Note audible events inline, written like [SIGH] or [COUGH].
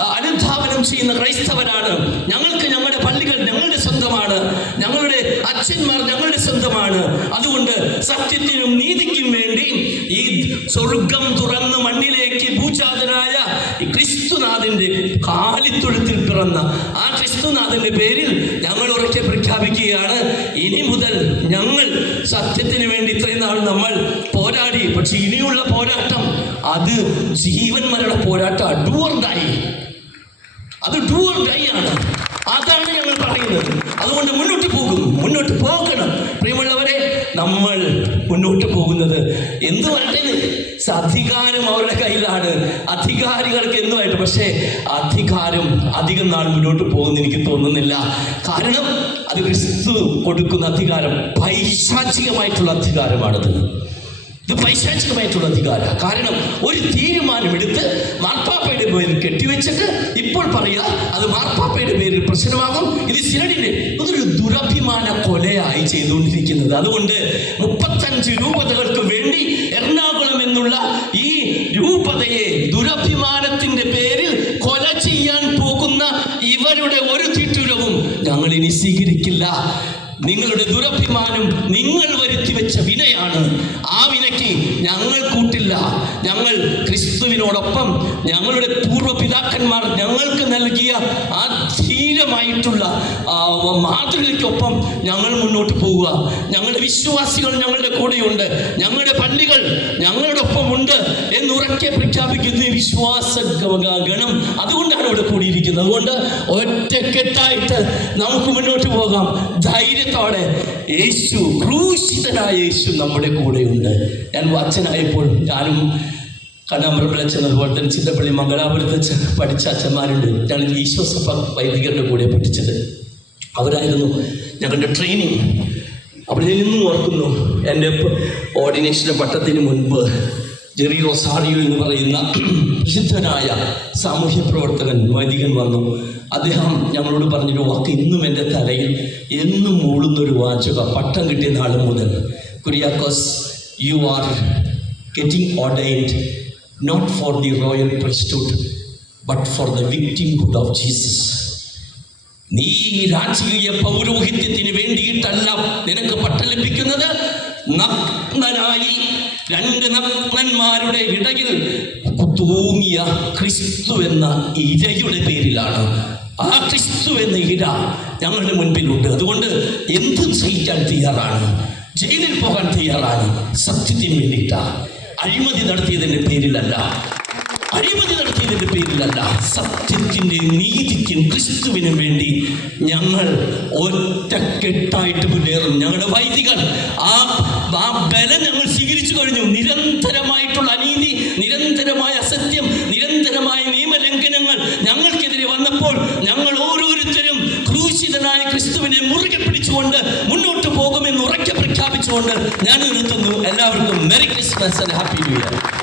അനുധാവനം ചെയ്യുന്ന ക്രൈസ്തവരാണ് ഞങ്ങൾക്ക് ഞങ്ങളുടെ പള്ളികൾ ഞങ്ങളുടെ സ്വന്തമാണ്. ഞങ്ങളുടെ അച്ഛന്മാർ ഞങ്ങളുടെ സ്വന്തമാണ്. അതുകൊണ്ട് സത്യത്തിനും നീതിക്കും വേണ്ടി ഈ സ്വർഗം തുറന്ന് മണ്ണിലേക്ക് ഈ ക്രിസ്തുനാഥന്റെ കാലിത്തൊഴുത്തിൽ പിറന്ന ആ ക്രിസ്തുനാഥന്റെ പേരിൽ ഞങ്ങൾ ഉറക്കെ പ്രഖ്യാപിക്കുകയാണ്. ഇനി മുതൽ ഞങ്ങൾ സത്യത്തിന് വേണ്ടി ഇത്രയും നാൾ നമ്മൾ പോരാടി പക്ഷെ ഇനിയുള്ള പോരാട്ടം അത് ജീവൻ മരണ പോരാട്ടം ഡൈ അത് ഡൂർഡായി ആണ്. അതാണ് ഞങ്ങൾ പറയുന്നത്. അതുകൊണ്ട് മുന്നോട്ട് പോകും. മുന്നോട്ട് പോകണം. പ്രിയമുള്ളവരെ നമ്മൾ മുന്നോട്ട് പോകുന്നത് എന്ത് വരട്ടെ അധികാരം അവരുടെ കയ്യിലാണ്. അധികാരികൾക്ക് എന്തുമായിട്ട് പക്ഷേ അധികാരം അധികം നാൾ മുന്നോട്ട് പോകുന്ന എനിക്ക് തോന്നുന്നില്ല. കാരണം അത് ക്രിസ്തു കൊടുക്കുന്ന അധികാരം പൈശാചികമായിട്ടുള്ള അധികാരമാണത്. ഇത് പൈശാചികമായിട്ടുള്ള അധികാര കാരണം ഒരു തീരുമാനമെടുത്ത് മാർപ്പാപ്പയുടെ പേരിൽ കെട്ടിവെച്ചിട്ട് ഇപ്പോൾ പറയുക അത് മാർപ്പാപ്പയുടെ പേരിൽ പ്രശ്നമാകും. ഇത് സിനഡിന്റെ ഇതൊരു ദുരഭിമാന കൊലയായി ചെയ്തുകൊണ്ടിരിക്കുന്നത്. അതുകൊണ്ട് മുപ്പത്തഞ്ച് രൂപതകൾക്ക് വേണ്ടി എറണാകുളം എന്നുള്ള ഈ രൂപതയെ ദുരഭിമാനത്തിന്റെ പേരിൽ കൊല ചെയ്യാൻ പോകുന്ന ഇവരുടെ ഒരു തിറ്റുരവും ഞങ്ങൾ ഇനി സ്വീകരിക്കില്ല. നിങ്ങളുടെ ദുരഭിമാനം നിങ്ങൾ വരുത്തി വെച്ച വിനയാണ്. ആ വിനയ്ക്ക് ഞങ്ങൾ കൂട്ടില്ല. ഞങ്ങൾ ക്രിസ്തുവിനോടൊപ്പം ഞങ്ങളുടെ പൂർവ പിതാക്കന്മാർ ഞങ്ങൾക്ക് നൽകിയ ആ ധീരമായിട്ടുള്ള മാതൃകയ്ക്കൊപ്പം ഞങ്ങൾ മുന്നോട്ട് പോവുക. ഞങ്ങളുടെ വിശ്വാസികൾ ഞങ്ങളുടെ കൂടെയുണ്ട്. ഞങ്ങളുടെ പള്ളികൾ ഞങ്ങളുടെ എന്ന് ഉറക്കെ പ്രഖ്യാപിക്കുന്ന വിശ്വാസ ഗണം അതുകൊണ്ടാണ് ഇവിടെ കൂടിയിരിക്കുന്നത് അതുകൊണ്ട് ഒറ്റക്കെട്ടായിട്ട് നമുക്ക് മുന്നോട്ട് പോകാം. ധൈര്യത്തോടെ യേശു ക്രൂശിതനായ യേശു നമ്മുടെ കൂടെയുണ്ട്. ഞാൻ അച്ഛനായപ്പോൾ ഞാനും അച്ഛൻ അതുപോലെ തന്നെ ചിന്തപ്പള്ളി മംഗലാപുരത്ത് പഠിച്ച അച്ഛന്മാരുണ്ട്. ഞാൻ ഈശ്വസഭ വൈദികരുടെ കൂടെ പഠിച്ചത്. അവരായിരുന്നു ഞങ്ങളുടെ ട്രെയിനിങ് അവിടെ ഇന്നും ഓർക്കുന്നു എന്റെ ഓർഡിനേഷന്റെ പട്ടത്തിന് മുൻപ് ജെറി റൊസാറിയോ എന്ന് പറയുന്ന [CLEARS THROAT] പ്രസിദ്ധനായ സാമൂഹ്യ പ്രവർത്തകൻ വൈദികൻ വന്നു. അദ്ദേഹം ഞങ്ങളോട് പറഞ്ഞൊരു വാക്ക് ഇന്നും എന്റെ തലയിൽ എന്നും മൂളുന്നൊരു വാചക പട്ടം കിട്ടിയ നാൾ മുതൽ. Kuriakose you are getting ordained not for the royal priesthood but for the victim victimhood of Jesus നീ രാജകീയ പൗരോഹിത്യത്തിന് വേണ്ടിയിട്ടല്ല നിനക്ക് പട്ടം ലഭിക്കുന്നത്. നഗ്നന്മാരുടെ ഇടയിൽ തൂങ്ങിയ ക്രിസ്തു എന്ന ഇരയുടെ പേരിലാണ്. ആ ക്രിസ്തു എന്ന ഇര ഞങ്ങളുടെ മുൻപിലുണ്ട്. അതുകൊണ്ട് എന്തും സഹിക്കാൻ തയ്യാറാണ്? ജയിലിൽ പോകാൻ തയ്യാറാണ്. സത്യത്തിന് വേണ്ടിയിട്ടാണ് അഴിമതി നടത്തിയതിന്റെ പേരിലല്ല. അഴിമതി നടത്തിയതിന്റെ പേരിലല്ല. സത്യത്തിന്റെ നീതിക്കും ക്രിസ്തുവിനും വേണ്ടി ഞങ്ങൾ ഒറ്റക്കെട്ടായിട്ട് മുന്നേറും. ഞങ്ങളുടെ വൈദികർ ആ ആ പ്രഖ്യാപിച്ചുകൊണ്ട് ഞാൻ നിർത്തുന്നു എല്ലാവർക്കും merry Christmas and happy new year